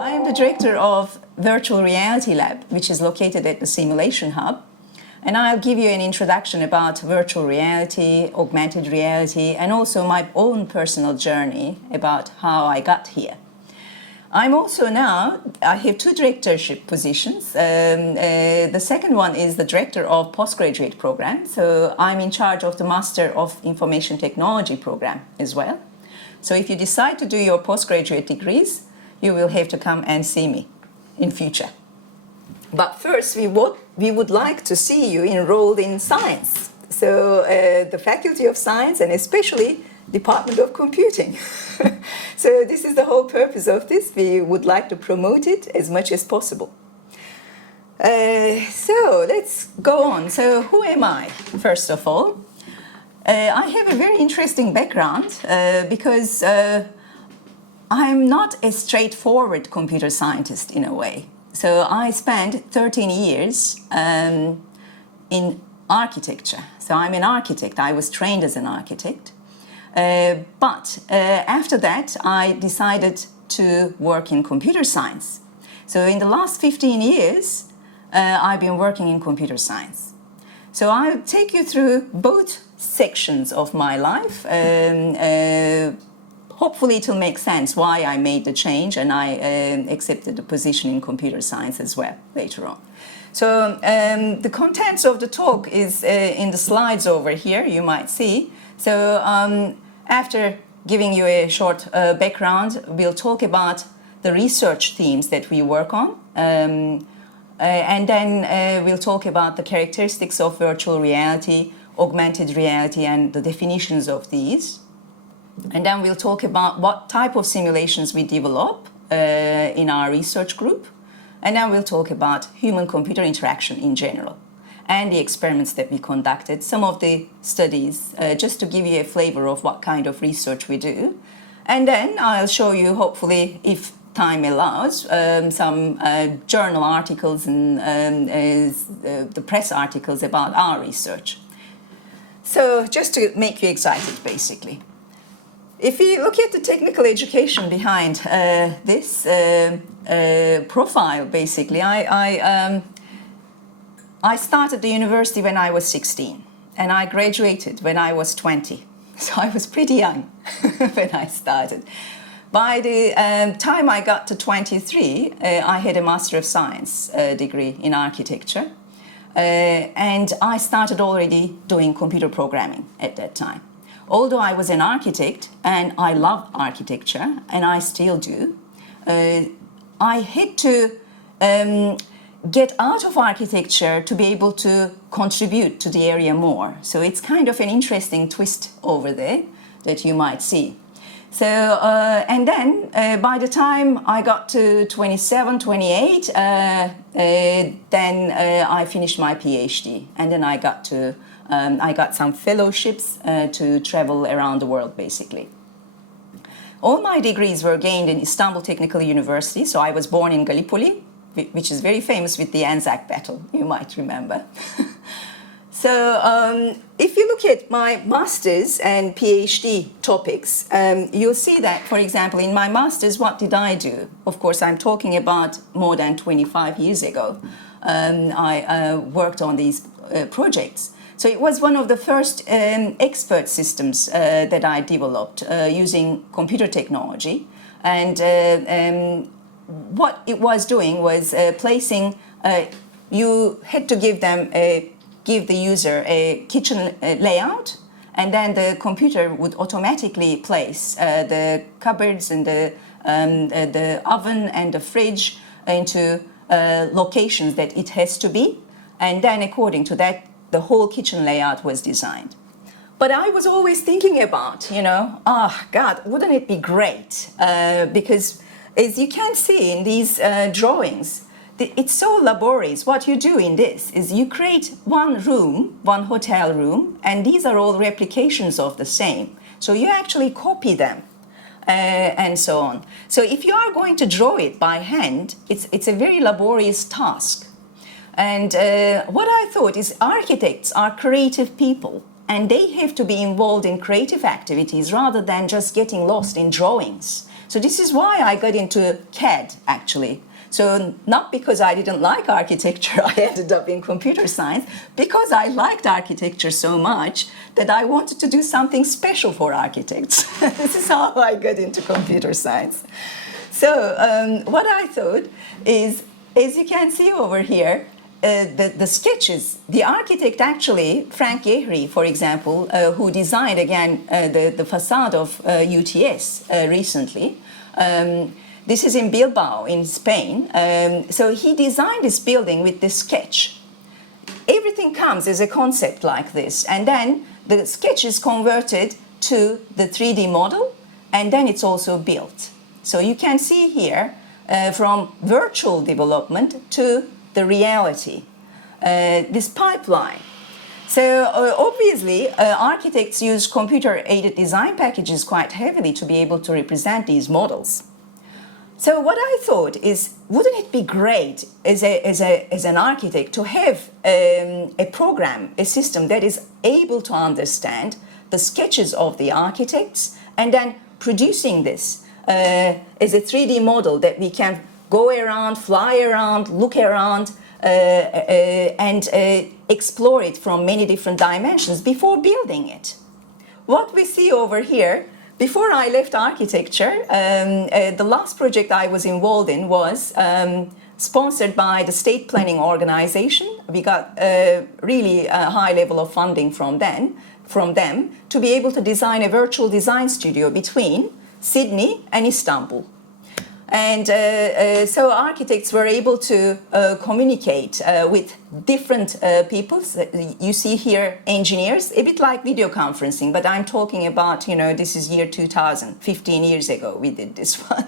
I am the director of Virtual Reality Lab, which is located at the Simulation Hub. And I'll give you an introduction about virtual reality, augmented reality, and also my own personal journey about how I got here. I'm also now, I have two directorship positions. The second one is the director of postgraduate program. So I'm in charge of the Master of Information Technology program as well. So if you decide to do your postgraduate degrees, you will have to come and see me in future. But first, we would like to see you enrolled in science. So the Faculty of Science and especially Department of Computing. So this is the whole purpose of this. We would like to promote it as much as possible. So let's go on. So who am I, first of all? I have a very interesting background because I'm not a straightforward computer scientist in a way. So I spent 13 years in architecture. So I'm an architect. I was trained as an architect. But after that, I decided to work in computer science. So in the last 15 years, I've been working in computer science. So I'll take you through both sections of my life. Hopefully it will make sense why I made the change and I accepted the position in computer science as well later on. So the contents of the talk is in the slides over here, you might see. So after giving you a short background, we'll talk about the research themes that we work on. And then we'll talk about the characteristics of virtual reality, augmented reality, and the definitions of these. And then we'll talk about what type of simulations we develop in our research group. And then we'll talk about human-computer interaction in general and the experiments that we conducted, some of the studies, just to give you a flavor of what kind of research we do. And then I'll show you, hopefully, if time allows, some journal articles and the press articles about our research. So just to make you excited, basically. If you look at the technical education behind this profile, basically, I started the university when I was 16 and I graduated when I was 20. So I was pretty young when I started. By the time I got to 23, I had a Master of Science degree in architecture. And I started already doing computer programming at that time. Although I was an architect and I love architecture, and I still do, I had to get out of architecture to be able to contribute to the area more. So it's kind of an interesting twist over there that you might see. So, and then by the time I got to 27, 28, then I finished my PhD, and then I got some fellowships to travel around the world, basically. All my degrees were gained in Istanbul Technical University, so I was born in Gallipoli, which is very famous with the Anzac battle, you might remember. So if you look at my master's and PhD topics, you'll see that, for example, in my master's, what did I do? Of course, I'm talking about more than 25 years ago. I worked on these projects. So it was one of the first expert systems that I developed using computer technology. And what it was doing was placing, you had to give the user a kitchen layout, and then the computer would automatically place the cupboards and the oven and the fridge into locations that it has to be. And then according to that, the whole kitchen layout was designed. But I was always thinking about, God, wouldn't it be great? Because as you can see in these drawings, it's so laborious. What you do in this is you create one room, one hotel room, and these are all replications of the same. So you actually copy them and so on. So if you are going to draw it by hand, it's a very laborious task. And what I thought is architects are creative people. and they have to be involved in creative activities rather than just getting lost in drawings. So this is why I got into CAD, actually. So not because I didn't like architecture, I ended up in computer science, because I liked architecture so much that I wanted to do something special for architects. This is how I got into computer science. So what I thought is, as you can see over here, the sketches, the architect actually, Frank Gehry, for example, who designed again the facade of UTS recently, this is in Bilbao in Spain. So he designed this building with this sketch. Everything comes as a concept like this, and then the sketch is converted to the 3D model, and then it's also built. So you can see here from virtual development to the reality, this pipeline. So obviously, architects use computer-aided design packages quite heavily to be able to represent these models. So what I thought is, wouldn't it be great as an architect to have a program, a system that is able to understand the sketches of the architects and then producing this as a 3D model that we can go around, fly around, look around, and explore it from many different dimensions before building it. What we see over here, before I left architecture, the last project I was involved in was sponsored by the State Planning Organization. We got really a high level of funding from them to be able to design a virtual design studio between Sydney and Istanbul. And so architects were able to communicate with different people. You see here engineers, a bit like video conferencing, but I'm talking about, this is year 2000, 15 years ago we did this one.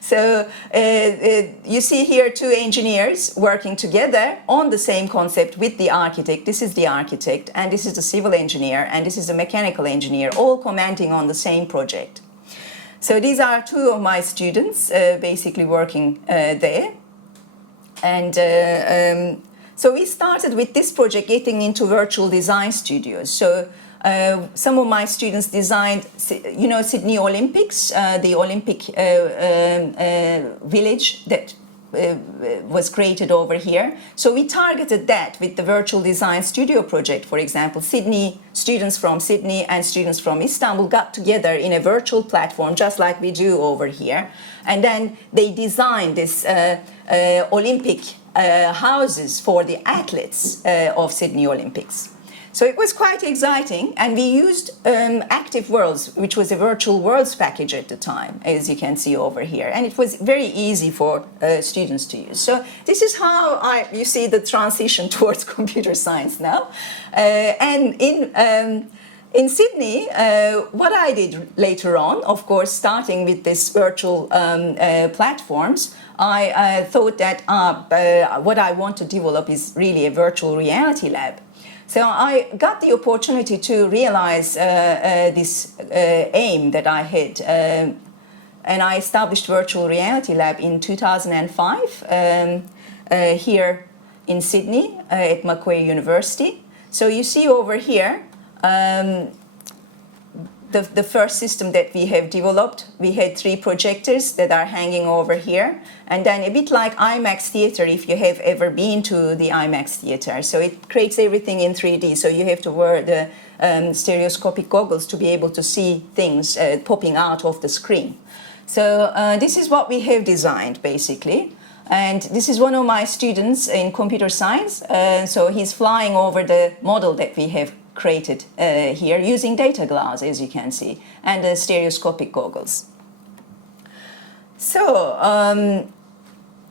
So you see here two engineers working together on the same concept with the architect. This is the architect, and this is the civil engineer, and this is the mechanical engineer, all commenting on the same project. So these are two of my students basically working there. And so we started with this project getting into virtual design studios. So some of my students designed, Sydney Olympics, the Olympic village that was created over here. So we targeted that with the virtual design studio project. For example, students from Sydney and students from Istanbul got together in a virtual platform, just like we do over here. And then they designed this Olympic houses for the athletes of Sydney Olympics. So it was quite exciting, and we used Active Worlds, which was a virtual worlds package at the time, as you can see over here, and it was very easy for students to use. So this is how you see the transition towards computer science now. And in Sydney, what I did later on, of course, starting with this virtual platforms, I thought that what I want to develop is really a virtual reality lab. So I got the opportunity to realize this aim that I had, and I established Virtual Reality Lab in 2005 here in Sydney at Macquarie University. So you see over here the first system that we have developed. We had 3 projectors that are hanging over here, and then a bit like IMAX theater, if you have ever been to the IMAX theater. So it creates everything in 3D, so you have to wear the stereoscopic goggles to be able to see things popping out of the screen. So this is what we have designed, basically. And this is one of my students in computer science. So he's flying over the model that we have created here using data glass, as you can see, and the stereoscopic goggles. So,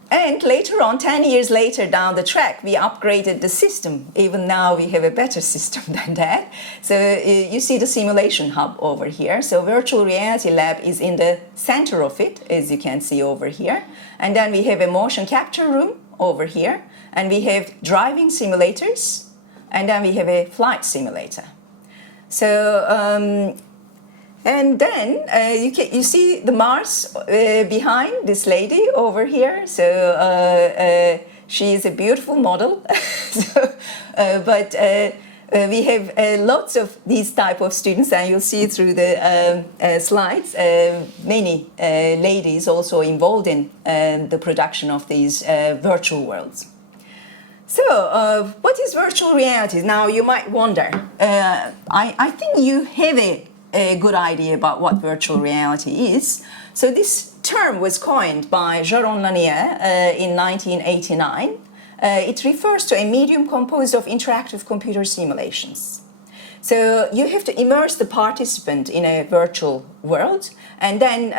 and later on, 10 years later down the track, we upgraded the system. Even now we have a better system than that. So you see the simulation hub over here. So Virtual Reality Lab is in the center of it, as you can see over here. And then we have a motion capture room over here. And we have driving simulators. And then we have a flight simulator. So, and then you see the Mars behind this lady over here. So she is a beautiful model. So, but We have lots of these type of students, and you'll see through the slides, many ladies also involved in the production of these virtual worlds. So, what is virtual reality? Now, you might wonder. I think you have a good idea about what virtual reality is. So, this term was coined by Jaron Lanier in 1989. It refers to a medium composed of interactive computer simulations. So you have to immerse the participant in a virtual world, and then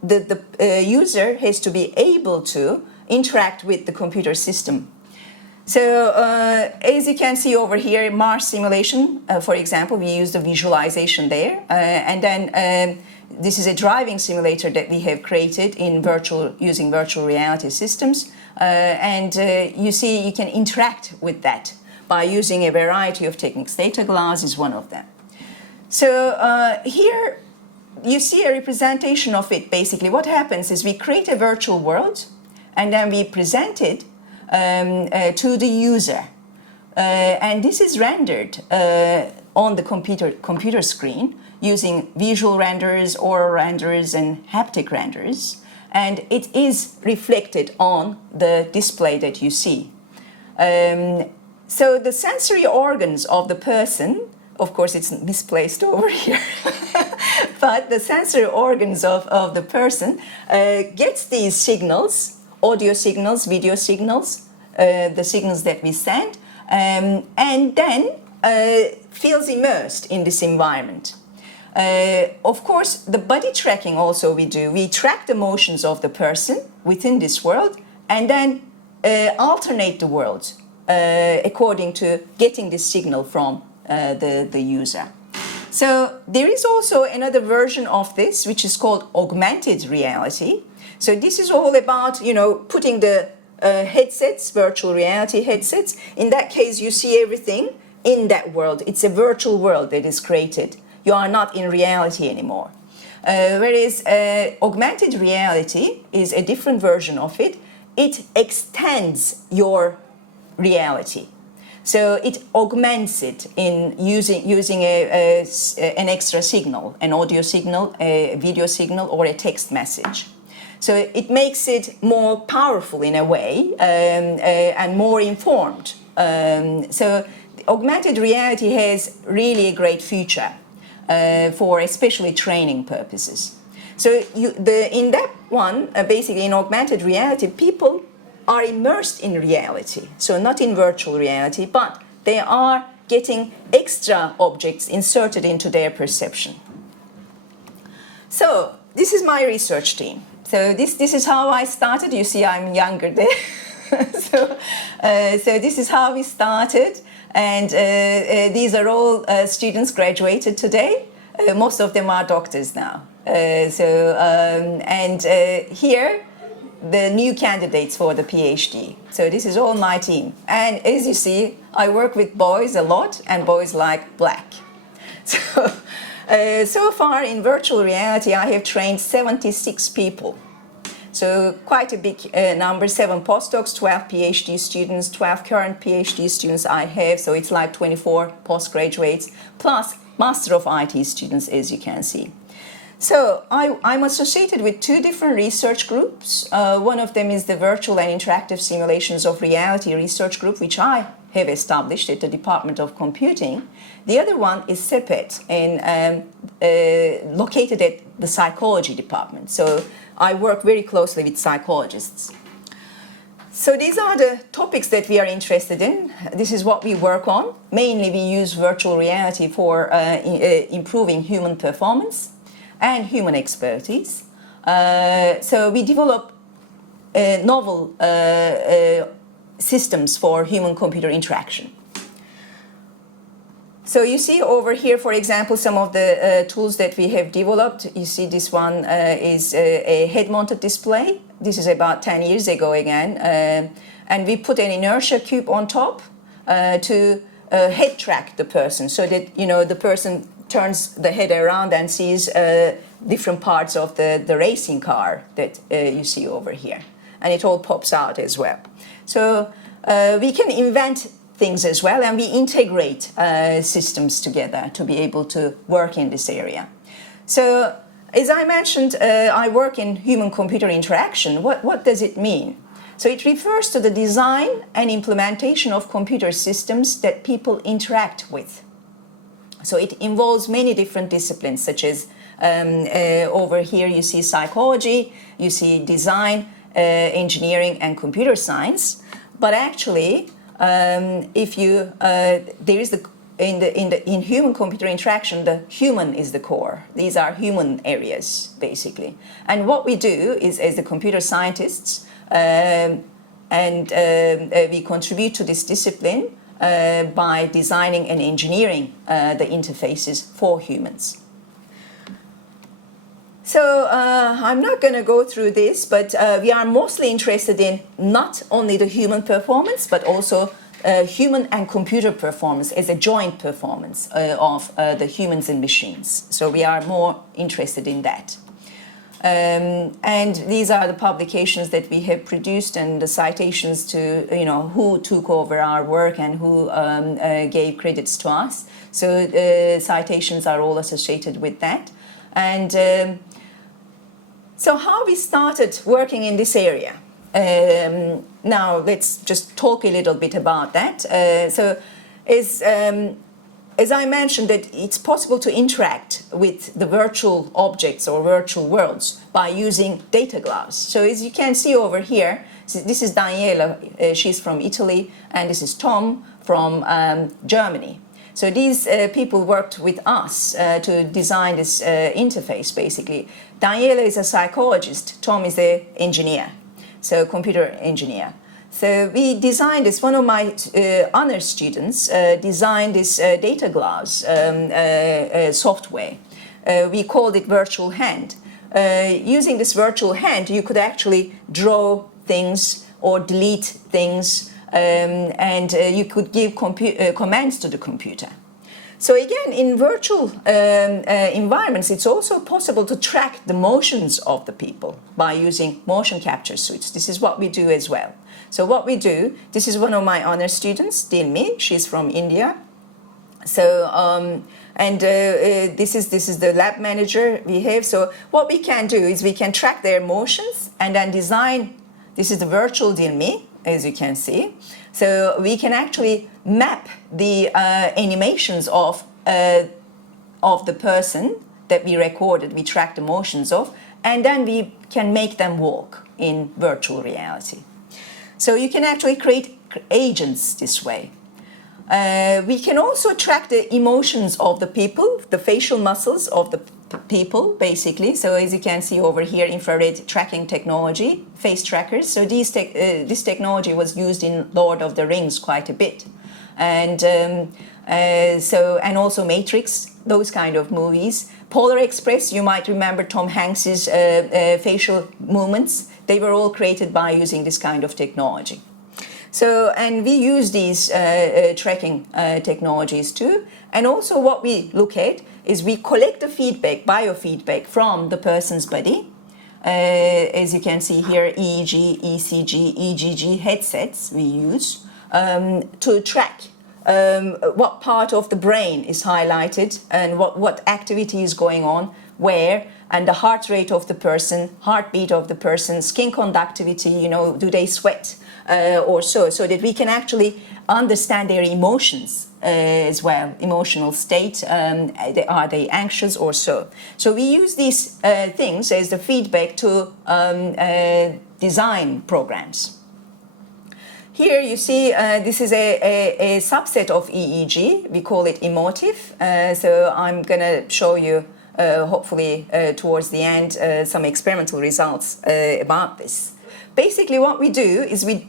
the user has to be able to interact with the computer system. So as you can see over here, Mars simulation, for example, we use the visualization there, and then this is a driving simulator that we have created in using virtual reality systems. And you see you can interact with that by using a variety of techniques. Data glass is one of them. So here you see a representation of it. Basically what happens is we create a virtual world and then we present it to the user. And this is rendered on the computer screen using visual renders, oral renders, and haptic renders. And it is reflected on the display that you see. So the sensory organs of the person, of course it's misplaced over here, but the sensory organs of the person gets these signals, audio signals, video signals, the signals that we send, and then feels immersed in this environment. Of course, the body tracking also we do. We track the motions of the person within this world and then alternate the worlds according to getting this signal from the user. So there is also another version of this which is called augmented reality. So this is all about, putting the headsets, virtual reality headsets. In that case, you see everything in that world. It's a virtual world that is created. You are not in reality anymore. Whereas augmented reality is a different version of it. It extends your reality. So it augments it in using an extra signal, an audio signal, a video signal, or a text message. So it makes it more powerful in a way and more informed. So augmented reality has really a great future. For especially training purposes. So in that one, basically in augmented reality, people are immersed in reality. So not in virtual reality, but they are getting extra objects inserted into their perception. So this is my research team. So this is how I started. You see I'm younger there. So this is how we started. And these are all students graduated today. Most of them are doctors now. Here, the new candidates for the PhD. So this is all my team. And as you see, I work with boys a lot, and boys like black. So far in virtual reality, I have trained 76 people. So quite a big number, 7 postdocs, 12 PhD students, 12 current PhD students I have. So it's like 24 postgraduates, plus Master of IT students, as you can see. So I'm associated with 2 different research groups. One of them is the Virtual and Interactive Simulations of Reality Research Group, which I have established at the Department of Computing. The other one is CEPET, located at the Psychology Department. So I work very closely with psychologists. So these are the topics that we are interested in. This is what we work on. Mainly we use virtual reality for improving human performance and human expertise. So we develop novel systems for human-computer interaction. So you see over here, for example, some of the tools that we have developed. You see this one is a head-mounted display. This is about 10 years ago again. And we put an inertia cube on top to head track the person so that, the person turns the head around and sees different parts of the racing car that you see over here. And it all pops out as well. So we can invent things as well, and we integrate systems together to be able to work in this area. So, as I mentioned, I work in human-computer interaction. What does it mean? So it refers to the design and implementation of computer systems that people interact with. So it involves many different disciplines, such as over here you see psychology, you see design, engineering, and computer science. But actually, if you there is in human-computer interaction, the human is the core. These are human areas, basically. And what we do is, as the computer scientists, we contribute to this discipline by designing and engineering the interfaces for humans. So I'm not going to go through this, but we are mostly interested in not only the human performance, but also human and computer performance as a joint performance of the humans and machines. So we are more interested in that. And these are the publications that we have produced and the citations to, who took over our work and who gave credits to us. So citations are all associated with that. And so how we started working in this area. Now let's just talk a little bit about that. As I mentioned, that it's possible to interact with the virtual objects or virtual worlds by using data gloves. So as you can see over here, this is Daniela, she's from Italy, and this is Tom from Germany. So these people worked with us to design this interface, basically. Daniela is a psychologist, Tom is an engineer, so computer engineer. So we designed this, one of my honor students designed this data gloves software. We called it Virtual Hand. Using this virtual hand, you could actually draw things or delete things, and you could give commands to the computer. So again, in virtual environments, it's also possible to track the motions of the people by using motion capture suits. This is what we do as well. So what we do, this is one of my honor students, Dilmi, she's from India. So, this is the lab manager we have. So what we can do is we can track their motions and then design, this is the virtual Dilmi, as you can see. So we can actually map the animations of the person that we recorded, we track the motions of, and then we can make them walk in virtual reality. So you can actually create agents this way. We can also track the emotions of the people, the facial muscles of the people, basically. So as you can see over here, infrared tracking technology, face trackers. So this technology was used in Lord of the Rings quite a bit. And and also Matrix, those kind of movies. Polar Express, you might remember Tom Hanks's facial movements. They were all created by using this kind of technology. So, and we use these tracking technologies too. And also what we look at is we collect the feedback, biofeedback from the person's body. As you can see here, EEG, ECG, EGG headsets we use to track what part of the brain is highlighted and what activity is going on, where, and the heart rate of the person, heartbeat of the person, skin conductivity, do they sweat or so that we can actually understand their emotions as well, emotional state, are they anxious or so. So we use these things as the feedback to design programs. Here you see this is a subset of EEG, we call it emotive, so I'm going to show you hopefully towards the end some experimental results about this. Basically what we do is we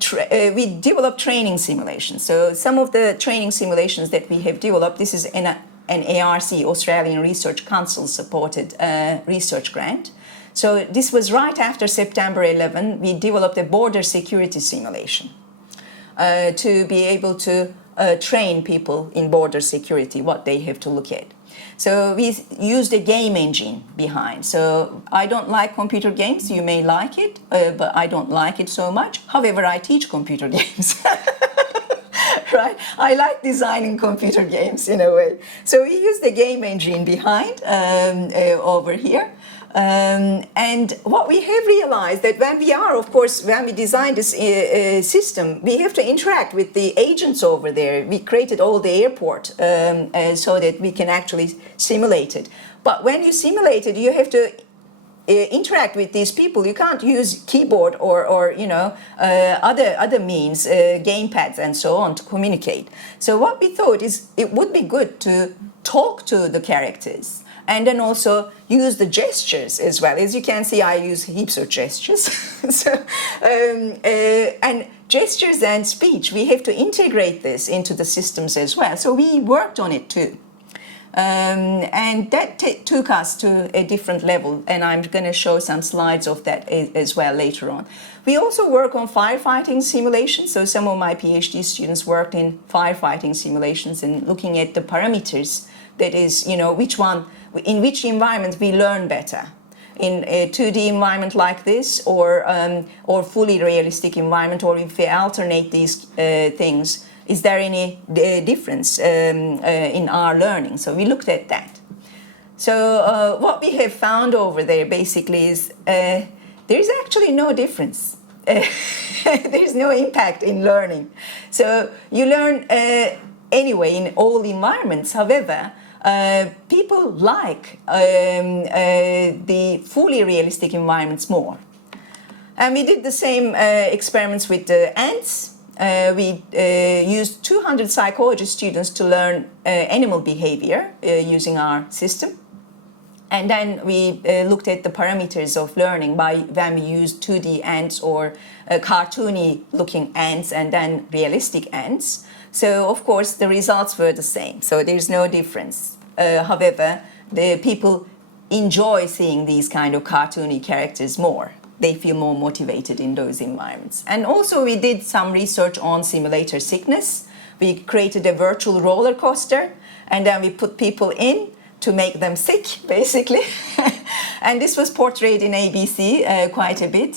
develop training simulations. So some of the training simulations that we have developed, this is an ARC, Australian Research Council supported research grant. So this was right after September 11, we developed a border security simulation to be able to train people in border security, what they have to look at. So we used a game engine behind. So I don't like computer games. You may like it, but I don't like it so much. However, I teach computer games. right? I like designing computer games in a way. So we use the game engine behind over here. And what we have realized that when we are, of course, when we design this system, we have to interact with the agents over there. We created all the airport so that we can actually simulate it. But when you simulate it, you have to interact with these people. You can't use keyboard or you know other means, gamepads and so on to communicate. So what we thought is it would be good to talk to the characters and then also use the gestures as well. As you can see, I use heaps of gestures. So, and gestures and speech, we have to integrate this into the systems as well. So we worked on it too. And that took us to a different level, and I'm going to show some slides of that as well later on. We also work on firefighting simulations, so some of my PhD students worked in firefighting simulations and looking at the parameters, that is, you know, in which environment we learn better. In a 2D environment like this, or fully realistic environment, or if we alternate these things, is there any difference in our learning? So we looked at that. So what we have found over there basically is there is actually no difference. There is no impact in learning. So you learn anyway in all environments. However, people like the fully realistic environments more. And we did the same experiments with the ants. We used 200 psychology students to learn animal behavior using our system. And then we looked at the parameters of learning when we used 2D ants or cartoony looking ants and then realistic ants. So of course the results were the same. So there's no difference. However, the people enjoy seeing these kind of cartoony characters more. They feel more motivated in those environments. And also we did some research on simulator sickness. We created a virtual roller coaster and then we put people in to make them sick, basically. And this was portrayed in ABC quite a bit.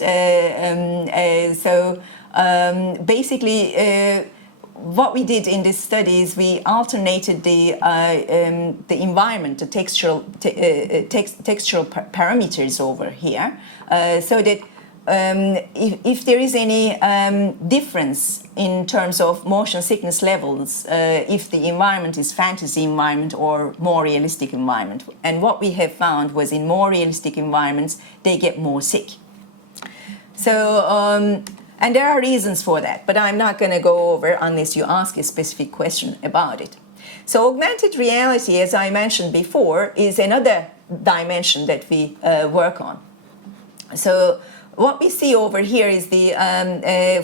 Basically, what we did in this study is we alternated the environment, the textural parameters over here, so that if there is any difference in terms of motion sickness levels, if the environment is fantasy environment or more realistic environment. And what we have found was in more realistic environments, they get more sick. So, and there are reasons for that, but I'm not going to go over unless you ask a specific question about it. So augmented reality, as I mentioned before, is another dimension that we work on. So what we see over here is the,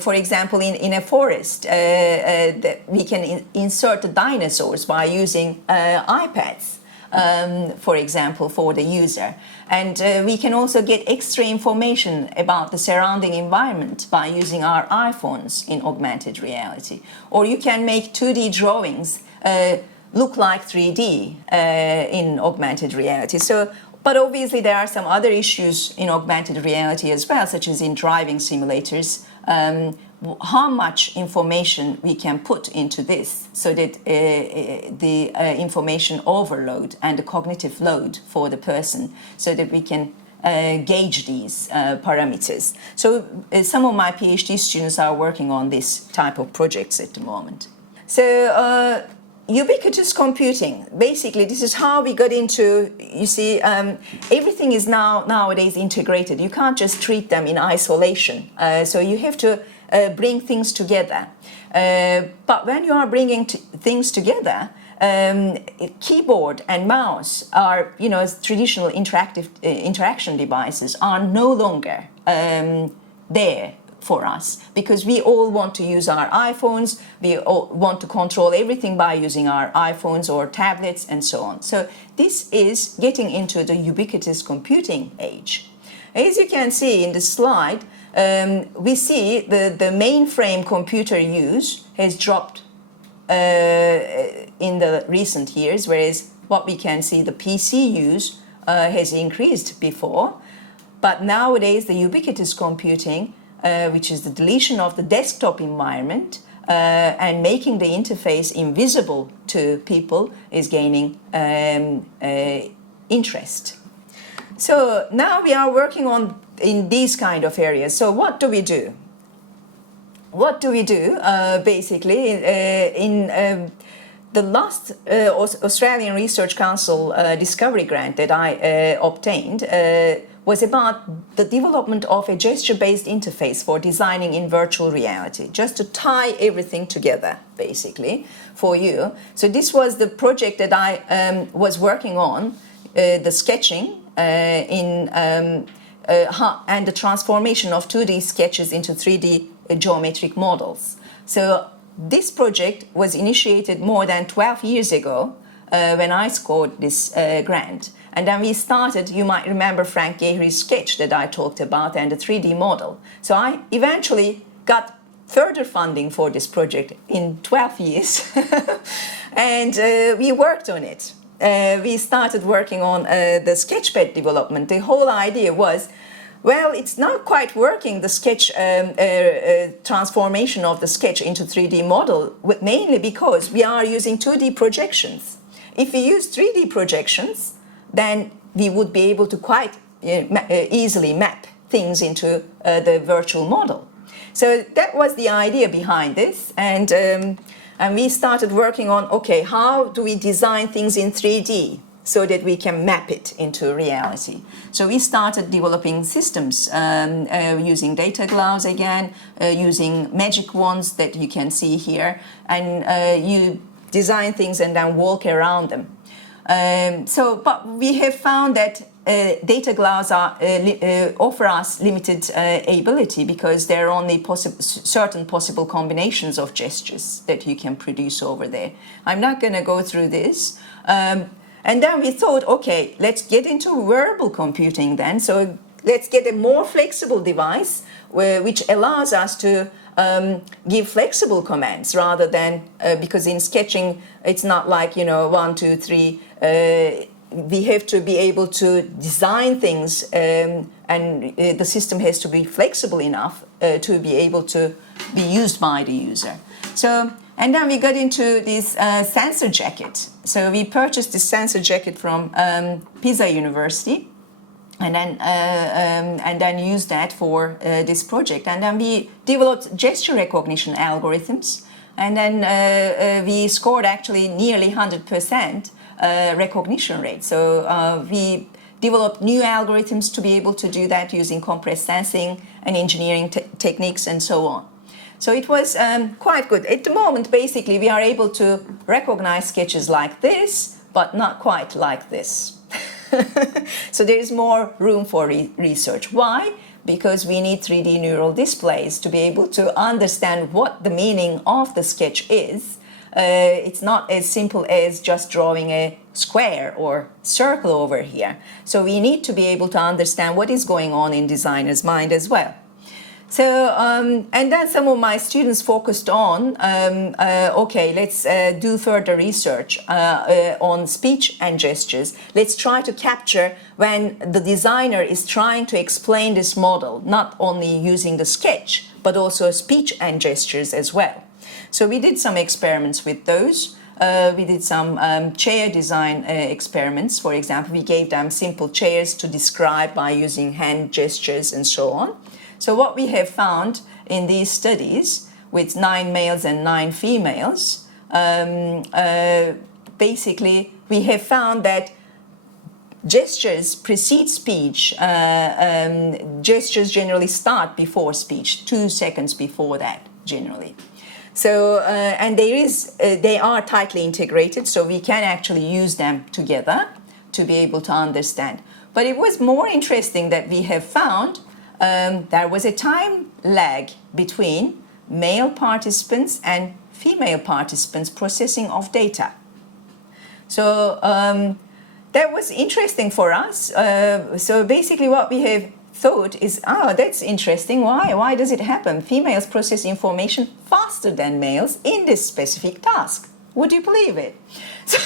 for example, in a forest, that we can insert the dinosaurs by using iPads, for example, for the user. And we can also get extra information about the surrounding environment by using our iPhones in augmented reality. Or you can make 2D drawings look like 3D in augmented reality. So, but obviously there are some other issues in augmented reality as well, such as in driving simulators. How much information we can put into this so that the information overload and the cognitive load for the person, so that we can gauge these parameters. So some of my PhD students are working on this type of projects at the moment. So ubiquitous computing, basically this is how we got into, you see, everything is nowadays integrated. You can't just treat them in isolation. So you have to bring things together. But when you are bringing things together, keyboard and mouse are, you know, traditional interactive interaction devices are no longer there for us, because we all want to use our iPhones, we all want to control everything by using our iPhones or tablets and so on. So this is getting into the ubiquitous computing age. As you can see in the slide, we see the mainframe computer use has dropped in the recent years, whereas what we can see, the PC use has increased before. But nowadays, the ubiquitous computing, which is the deletion of the desktop environment, and making the interface invisible to people is gaining interest. So now we are working on in these kind of areas. So what do we do? What do we do? Basically, in the last Australian Research Council discovery grant that I obtained was about the development of a gesture-based interface for designing in virtual reality, just to tie everything together, basically, for you. So this was the project that I was working on, the sketching and the transformation of 2D sketches into 3D geometric models. So this project was initiated more than 12 years ago when I scored this grant. And then we started, you might remember Frank Gehry's sketch that I talked about and the 3D model. So I eventually got further funding for this project in 12 years. And we worked on it. We started working on the sketchpad development. The whole idea was, well, it's not quite working, the sketch transformation of the sketch into 3D model, mainly because we are using 2D projections. If we use 3D projections, then we would be able to quite easily map things into the virtual model. So that was the idea behind this, and we started working on, okay, how do we design things in 3D so that we can map it into reality? So we started developing systems using data gloves again, using magic wands that you can see here, and you design things and then walk around them. But we have found that data gloves offer us limited ability because there are only certain possible combinations of gestures that you can produce over there. I'm not going to go through this. And then we thought, okay, let's get into wearable computing then. So let's get a more flexible device which allows us to give flexible commands rather than, because in sketching, it's not like, 1, 2, 3, we have to be able to design things and the system has to be flexible enough to be able to be used by the user. So, and then we got into this sensor jacket. So we purchased this sensor jacket from Pisa University and then used that for this project. And then we developed gesture recognition algorithms. And then we scored actually nearly 100% recognition rate. So we developed new algorithms to be able to do that using compressed sensing and engineering techniques and so on. So it was quite good. At the moment, basically, we are able to recognize sketches like this, but not quite like this. So there is more room for research. Why? Because we need 3D neural displays to be able to understand what the meaning of the sketch is. It's not as simple as just drawing a square or circle over here. So we need to be able to understand what is going on in designer's mind as well. So, and then some of my students focused on, okay, let's do further research on speech and gestures. Let's try to capture when the designer is trying to explain this model, not only using the sketch, but also speech and gestures as well. So we did some experiments with those. We did some chair design experiments. For example, we gave them simple chairs to describe by using hand gestures and so on. So what we have found in these studies with 9 males and 9 females, basically we have found that gestures precede speech. Gestures generally start before speech, 2 seconds before that generally. So, and they are tightly integrated, so we can actually use them together to be able to understand. But it was more interesting that we have found there was a time lag between male participants and female participants processing of data. So that was interesting for us. So basically what we have thought is, that's interesting. Why does it happen? Females process information faster than males in this specific task. Would you believe it? So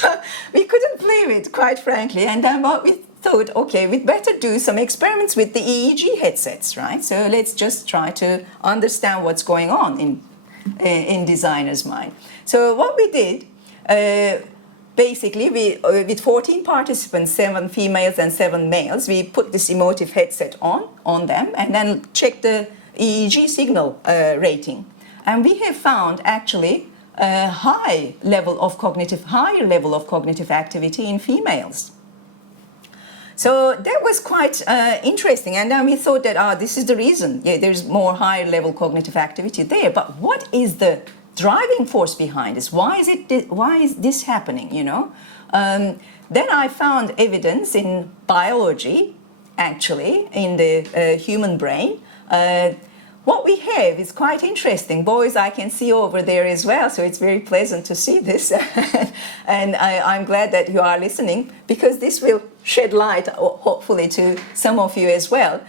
we couldn't believe it, quite frankly. And then what we thought, okay, we'd better do some experiments with the EEG headsets, right? So let's just try to understand what's going on in designers' mind. So what we did, basically, we with 14 participants, 7 females and 7 males, we put this emotive headset on them and then checked the EEG signal rating. And we have found actually a higher level of cognitive activity in females. So that was quite interesting, and then we thought that this is the reason. Yeah, there's more higher level cognitive activity there. But what is the driving force behind this? Why is this happening? You know, then I found evidence in biology, actually, in the human brain. What we have is quite interesting. Boys, I can see over there as well, so it's very pleasant to see this. And I'm glad that you are listening, because this will shed light, hopefully, to some of you as well.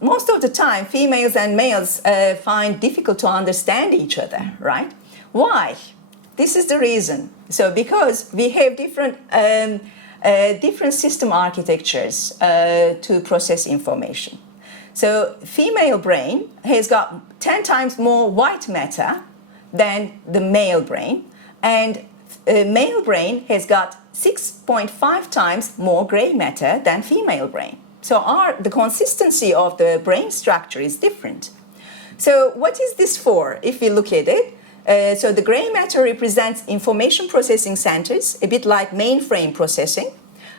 Most of the time, females and males find difficult to understand each other, right? Why? This is the reason. So because we have different system architectures to process information. So female brain has got 10 times more white matter than the male brain, and male brain has got 6.5 times more gray matter than female brain. So the consistency of the brain structure is different. So what is this for? If we look at it, so the gray matter represents information processing centers, a bit like mainframe processing,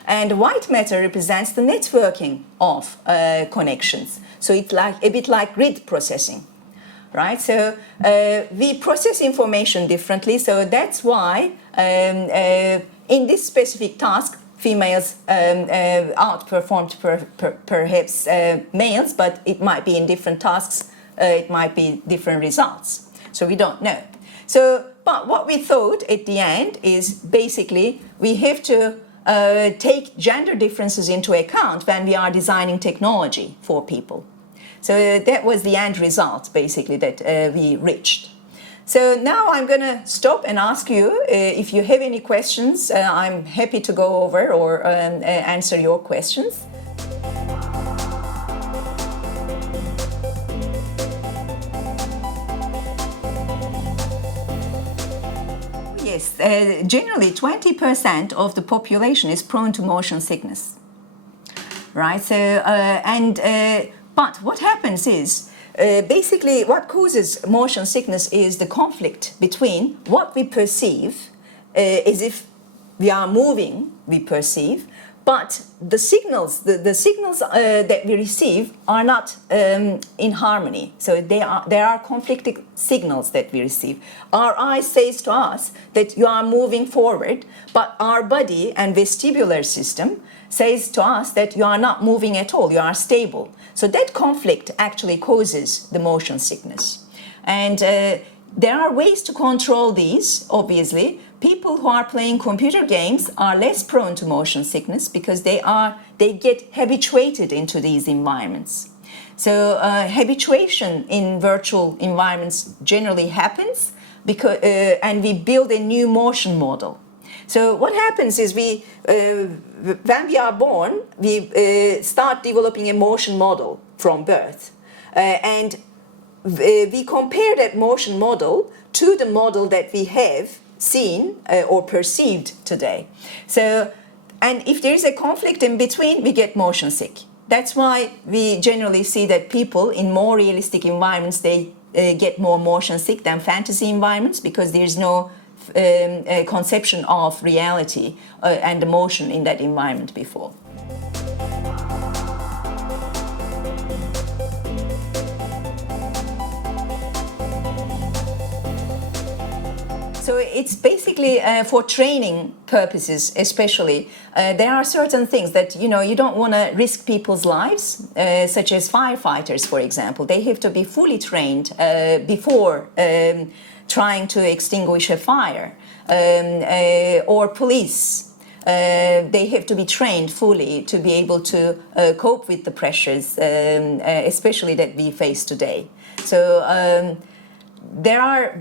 and white matter represents the networking of connections. So it's a bit like grid processing, right? So we process information differently. So that's why in this specific task, females outperformed perhaps males, but it might be in different tasks, it might be different results. So we don't know. So, but what we thought at the end is basically we have to take gender differences into account when we are designing technology for people. So that was the end result, basically, that we reached. So now I'm going to stop and ask you if you have any questions. I'm happy to go over or answer your questions. Yes, generally 20% of the population is prone to motion sickness, right? So, but what happens is, basically what causes motion sickness is the conflict between what we perceive as if we are moving, we perceive, but the signals, the signals that we receive are not in harmony. So there are conflicting signals that we receive. Our eye says to us that you are moving forward, but our body and vestibular system says to us that you are not moving at all, you are stable. So that conflict actually causes the motion sickness. And there are ways to control these, obviously. People who are playing computer games are less prone to motion sickness because they get habituated into these environments. So habituation in virtual environments generally happens because, and we build a new motion model. So what happens is when we are born, we start developing a motion model from birth. And we compare that motion model to the model that we have seen or perceived today. So, and if there is a conflict in between, we get motion sick. That's why we generally see that people in more realistic environments, they get more motion sick than fantasy environments because there's no conception of reality and emotion in that environment before. So it's basically for training purposes, especially. There are certain things that you don't want to risk people's lives, such as firefighters, for example. They have to be fully trained before trying to extinguish a fire, or police. They have to be trained fully to be able to cope with the pressures, especially that we face today. So. There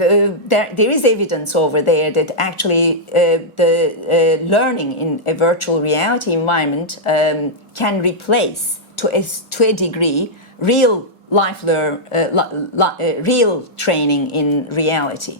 is evidence over there that actually the learning in a virtual reality environment can replace to a degree real real training in reality.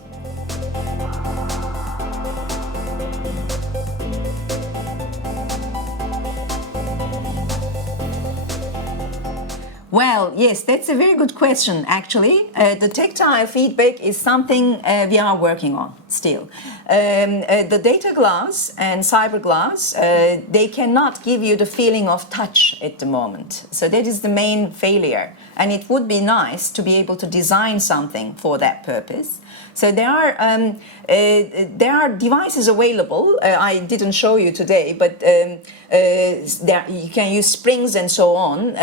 Well, yes, that's a very good question, actually. The tactile feedback is something we are working on still. The data glass and cyber glass, they cannot give you the feeling of touch at the moment. So that is the main failure. And it would be nice to be able to design something for that purpose. So there are devices available. I didn't show you today, but you can use springs and so on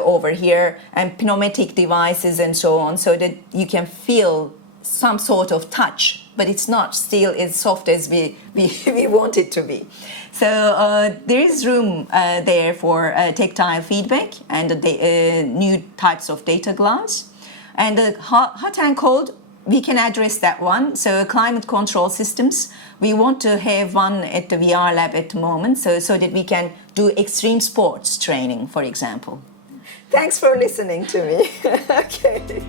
over here, and pneumatic devices and so on, so that you can feel some sort of touch, but it's not still as soft as we want it to be. So there is room there for tactile feedback and new types of data glass. And the hot and cold, we can address that one. So climate control systems, we want to have one at the VR lab at the moment, so that we can do extreme sports training, for example. Thanks for listening to me. Okay.